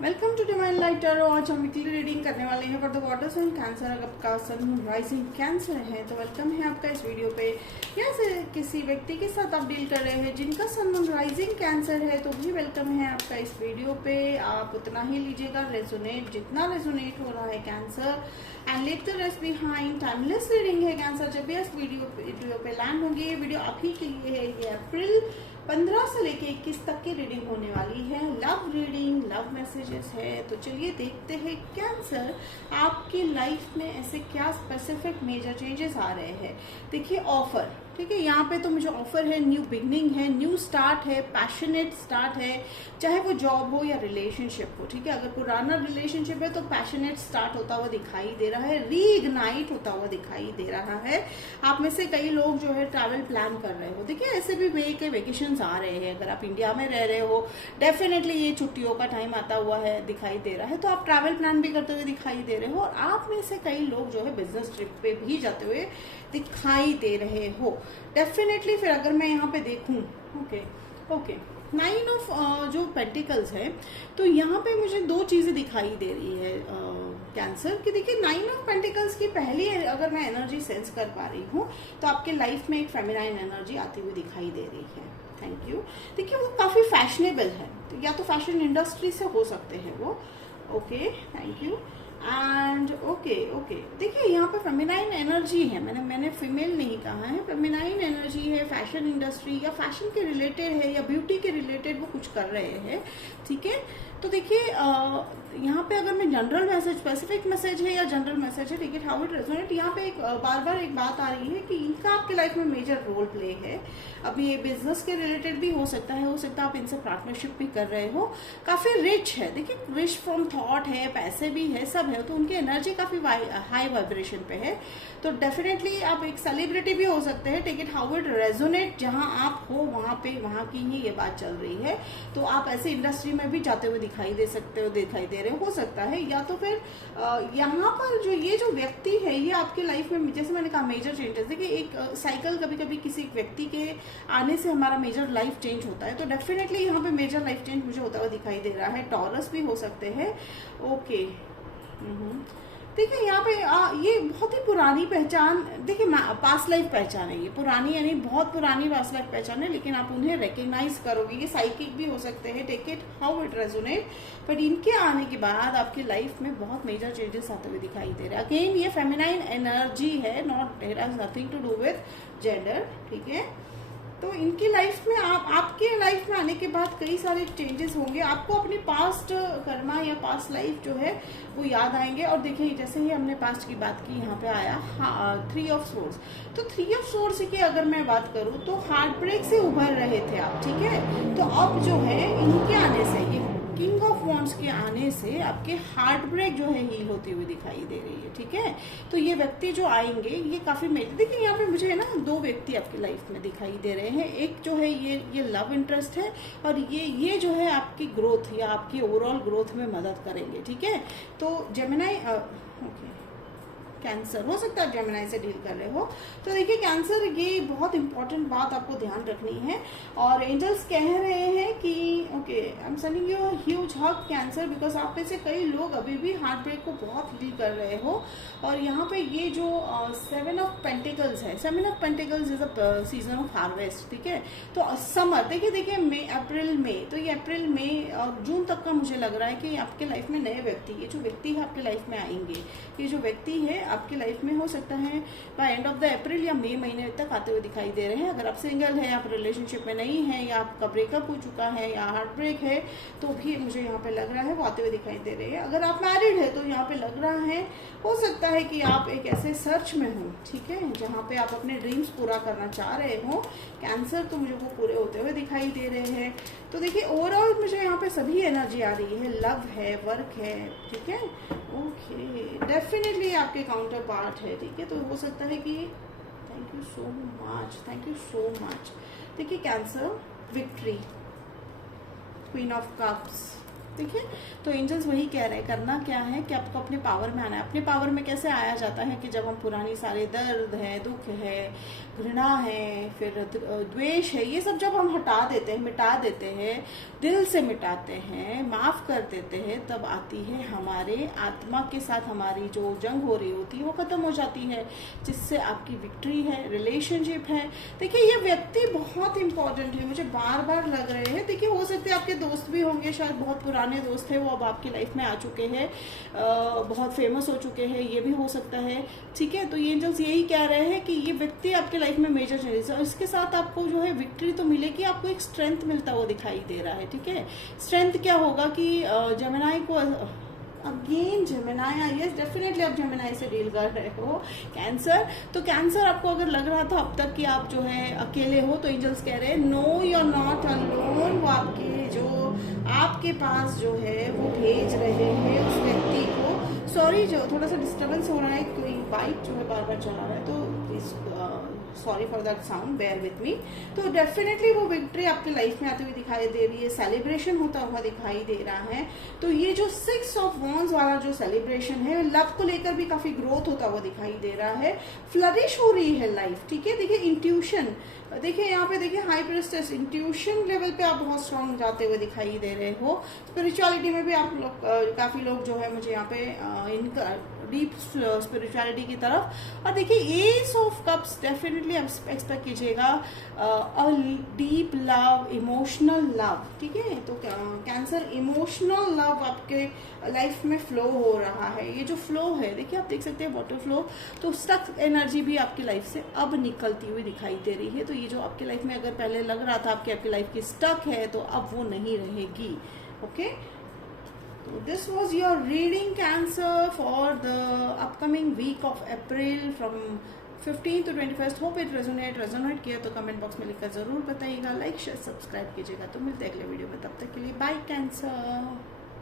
Welcome to Divine Light Tarot. आज हम weekly reading करने वाले हैं for the water sign cancer. अगर आपका सन राइजिंग कैंसर है तो वेलकम है आपका इस वीडियो पे। या से किसी व्यक्ति के साथ आप डील कर रहे हैं जिनका सन राइजिंग कैंसर है तो भी वेलकम है आपका इस वीडियो पे। आप उतना ही लीजिएगा रेजोनेट, जितना रेजोनेट हो रहा है cancer, and leave the rest behind. Timeless reading है कैंसर। जब भी इस वीडियो पे लैंड होंगी, ये वीडियो आप ही के लिए है। ये अप्रैल 15 से लेके 21 तक की रीडिंग होने वाली है। लव रीडिंग, लव मैसेजेस है। तो चलिए देखते हैं कैंसर आपकी लाइफ में ऐसे क्या स्पेसिफिक मेजर चेंजेस आ रहे हैं। देखिए ऑफर, ठीक है, यहाँ पे तो मुझे ऑफर है, न्यू बिगनिंग है, न्यू स्टार्ट है, पैशनेट स्टार्ट है, चाहे वो जॉब हो या रिलेशनशिप हो। ठीक है, अगर पुराना रिलेशनशिप है तो पैशनेट स्टार्ट होता हुआ दिखाई दे रहा है, रीइग्नाइट होता हुआ दिखाई दे रहा है। आप में से कई लोग जो है ट्रैवल प्लान कर रहे हो। देखिए ऐसे भी मे के वेकेशन आ रहे हैं। अगर आप इंडिया में रह रहे हो डेफिनेटली ये छुट्टियों का टाइम आता हुआ है, दिखाई दे रहा है, तो आप ट्रैवल प्लान भी करते हुए दिखाई दे रहे हो। और आप में से कई लोग जो है बिजनेस ट्रिप पे भी जाते हुए दिखाई दे रहे हो डेफिनेटली। फिर अगर मैं यहाँ पे देखूं, ओके 9 ऑफ जो पेंटिकल्स है, तो यहाँ पे मुझे दो चीजें दिखाई दे रही है कैंसर की। देखिए 9 ऑफ पेंटिकल्स की पहली अगर मैं एनर्जी सेंस कर पा रही हूँ तो आपके लाइफ में एक फेमिनाइन एनर्जी आती हुई दिखाई दे रही है। Thank you. देखिए वो काफी फैशनेबल है, तो या तो फैशन इंडस्ट्री से हो सकते हैं वो। Okay thank you. And okay देखिए यहाँ पे फेमिनाइन एनर्जी है। मैंने फीमेल नहीं कहा है, फेमिनाइन एनर्जी है। फैशन इंडस्ट्री या फैशन के रिलेटेड है या ब्यूटी के रिलेटेड वो कुछ कर रहे हैं। ठीक है, तो देखिए यहाँ पे अगर मैं जनरल मैसेज, स्पेसिफिक मैसेज है या जनरल मैसेज है, ठीक है, हाउ इट रेजोनेट, यहाँ पे एक बार बार एक बात आ रही है कि इनका आपके लाइफ में मेजर रोल प्ले है। अभी ये बिजनेस के रिलेटेड भी हो सकता है आप इनसे पार्टनरशिप भी कर रहे हो। काफी रिच है, देखिए रिच फ्रॉम थॉट है, पैसे भी है, सब है, तो उनकी एनर्जी काफी हाई वाइब्रेशन पे है। तो डेफिनेटली आप एक सेलिब्रिटी भी हो सकते हैं। Take it how it resonate, जहां आप हो वहां की ही ये बात चल रही है। तो आप ऐसे इंडस्ट्री में भी जाते हुए दिखाई दे सकते हो, दिखाई दे रहे हो सकता है। या तो फिर यहाँ पर जो ये जो व्यक्ति है ये आपके लाइफ में, जैसे मैंने कहा मेजर चेंजेस, देखिए एक साइकिल कभी कभी किसी एक व्यक्ति के आने से हमारा मेजर लाइफ चेंज होता है। तो डेफिनेटली यहाँ पे मेजर लाइफ चेंज मुझे होता हुआ दिखाई दे रहा है। टॉरस भी हो सकते हैं। ओके देखिए यहाँ पे ये बहुत ही पुरानी पहचान, देखिए पास्ट लाइफ पहचान है ये, पुरानी यानी बहुत पुरानी पास्ट लाइफ पहचान है, लेकिन आप उन्हें रिकग्नाइज करोगे। ये साइकिक भी हो सकते हैं, take it how it resonate. But इनके आने के बाद आपकी लाइफ में बहुत मेजर चेंजेस आते हुए दिखाई दे रहे हैं। अगेन ये फेमिनाइन एनर्जी है, not, it has nothing to do with gender. ठीक है, तो इनकी लाइफ में आपके लाइफ में आने के बाद कई सारे चेंजेस होंगे। आपको अपनी पास्ट कर्मा या पास्ट लाइफ जो है वो याद आएंगे। और देखिए जैसे ही हमने पास्ट की बात की, यहाँ पे आया 3 ऑफ सोर्स। तो 3 ऑफ सोर्स की अगर मैं बात करूँ तो हार्ट ब्रेक से उभर रहे थे आप, ठीक है, तो अब जो है इनके आने से, ये किंग ऑफ वॉन्ड्स के आने से आपके हार्ट ब्रेक जो है हील होती हुई दिखाई दे रही है। ठीक है, तो ये व्यक्ति जो आएंगे ये काफी देखिए यहाँ पे मुझे है ना 2 व्यक्ति आपकी लाइफ में दिखाई दे रहे हैं। एक जो है ये लव इंटरेस्ट है, और ये जो है आपकी ग्रोथ या आपकी ओवरऑल ग्रोथ में मदद करेंगे। ठीक है, तो जेमिनाई ओके कैंसर हो सकता है जेमिनाई से डील कर रहे हो। तो देखिए कैंसर, ये बहुत इंपॉर्टेंट बात आपको ध्यान रखनी है। और एंजल्स कह रहे हैं कि okay I am sending you huge hug cancer, because आप में से कई लोग अभी भी हार्ट ब्रेक को बहुत फील कर रहे हो। और यहाँ पे ये जो 7 ऑफ पेंटिकल्स है, 7 of pentacles is a season of harvest. ठीक है, तो समर, देखिए मई, अप्रैल में, तो ये अप्रैल मई और जून तक का मुझे लग रहा है कि आपके लाइफ में नए व्यक्ति, ये जो व्यक्ति है आपके लाइफ में आएंगे। ये जो व्यक्ति है आपकी लाइफ में हो सकता है by end of the April या मई महीने तक आते हुए दिखाई दे रहे हैं। अगर आप सिंगल है, आप रिलेशनशिप में नहीं है, या आपका ब्रेकअप हो चुका है, या हार्ट ब्रेक है, तो भी मुझे यहाँ पे लग रहा है वो आते हुए दिखाई दे रहे हैं। अगर आप मैरिड है तो यहाँ पे लग रहा है, हो सकता है कि आप एक ऐसे सर्च में हो, ठीक है, जहाँ पे आप अपने ड्रीम्स पूरा करना चाह रहे हो। कैंसर तो मुझे वो पूरे होते हुए दिखाई दे रहे हैं। तो देखिए ओवरऑल मुझे यहाँ पे सभी एनर्जी आ रही है, लव है, वर्क है। ठीक है, ओके डेफिनेटली आपके काउंटर पार्ट है। ठीक है, तो हो सकता है कि थैंक यू सो मच। देखिए cancer, victory, queen of cups, देखिए, तो एंजल्स वही कह रहे हैं, करना क्या है कि आपको अपने पावर में आना है। अपने पावर में कैसे आया जाता है कि जब हम पुरानी सारे दर्द है, दुख है, घृणा है, फिर द्वेष है, ये सब जब हम हटा देते हैं, मिटा देते हैं, दिल से मिटाते हैं, माफ कर देते हैं, तब आती है हमारे आत्मा के साथ हमारी जो जंग हो रही होती है वो खत्म हो जाती है, जिससे आपकी विक्ट्री है, रिलेशनशिप है। देखिए, ये व्यक्ति बहुत इंपॉर्टेंट है, मुझे बार बार लग रहे हैं। देखिए, हो सकते हैं आपके दोस्त भी होंगे, शायद बहुत पुराने दोस्त हैं, वो अब आपकी लाइफ में आ चुके हैं, बहुत फेमस हो चुके हैं, ये भी हो सकता है। ठीक है, तो ये एंजल्स यही कह रहे हैं कि ये व्यक्ति आपके लाइफ में मेजर चेंजेस है, और इसके साथ आपको जो है विक्ट्री तो मिलेगी, आपको एक स्ट्रेंथ मिलता हुआ दिखाई दे रहा है। ठीक है, स्ट्रेंथ क्या होगा कि जेमिनी को अगेन जेमिनी, यस डेफिनेटली आप जेमिनी से डील कर रहे हो। कैंसर, तो कैंसर आपको अगर लग रहा था अब तक कि आप जो है अकेले हो, तो एंजल्स कह रहे हैं no you are not alone. वो आपके जो आपके पास जो है वो भेज रहे हैं उस व्यक्ति को। सॉरी, जो थोड़ा सा डिस्टर्बेंस हो रहा है, कोई बाइक जो है बार बार चला रहा है, तो sorry for that sound, bear with me. तो डेफिनेटली वो विक्ट्री आपकी लाइफ में आती हुई दिखाई दे रही है, सेलिब्रेशन होता हुआ दिखाई दे रहा है। तो ये जो 6 ऑफ वॉन्ड्स वाला जो सेलिब्रेशन है, लव को लेकर भी काफी ग्रोथ होता हुआ दिखाई दे रहा है, फ्लरिश हो रही है लाइफ। ठीक है, देखिए इंट्यूशन, देखिए यहाँ पे देखिए हाई प्रेस्टेस, इंट्यूशन लेवल पे आप बहुत स्ट्रांग जाते हुए दिखाई दे रहे हो। स्पिरिचुअलिटी में भी आप लोग काफी लोग जो है मुझे यहाँ पे इनका डीप स्पिरिचुअलिटी की तरफ। और देखिए एस ऑफ कप्स, डेफिनेटली आप एक्सपेक्ट कीजिएगा डीप लव, इमोशनल लव। ठीक है, तो कैंसर इमोशनल लव आपके लाइफ में फ्लो हो रहा है। ये जो फ्लो है, देखिए आप देख सकते हैं वाटर फ्लो, तो स्टक एनर्जी भी आपकी लाइफ से अब निकलती हुई दिखाई दे रही है। तो ये जो आपकी लाइफ में अगर पहले लग रहा था आपकी लाइफ की स्टक है, तो अब वो नहीं रहेगी। Okay, so this was your reading Cancer for the upcoming week of April from 15 to 21st. Hope it resonate किया तो कमेंट बॉक्स में लिखकर जरूर बताइएगा, लाइक शेयर सब्सक्राइब कीजिएगा। तो मिलते हैं अगले वीडियो में, तब तक के लिए बाय कैंसर।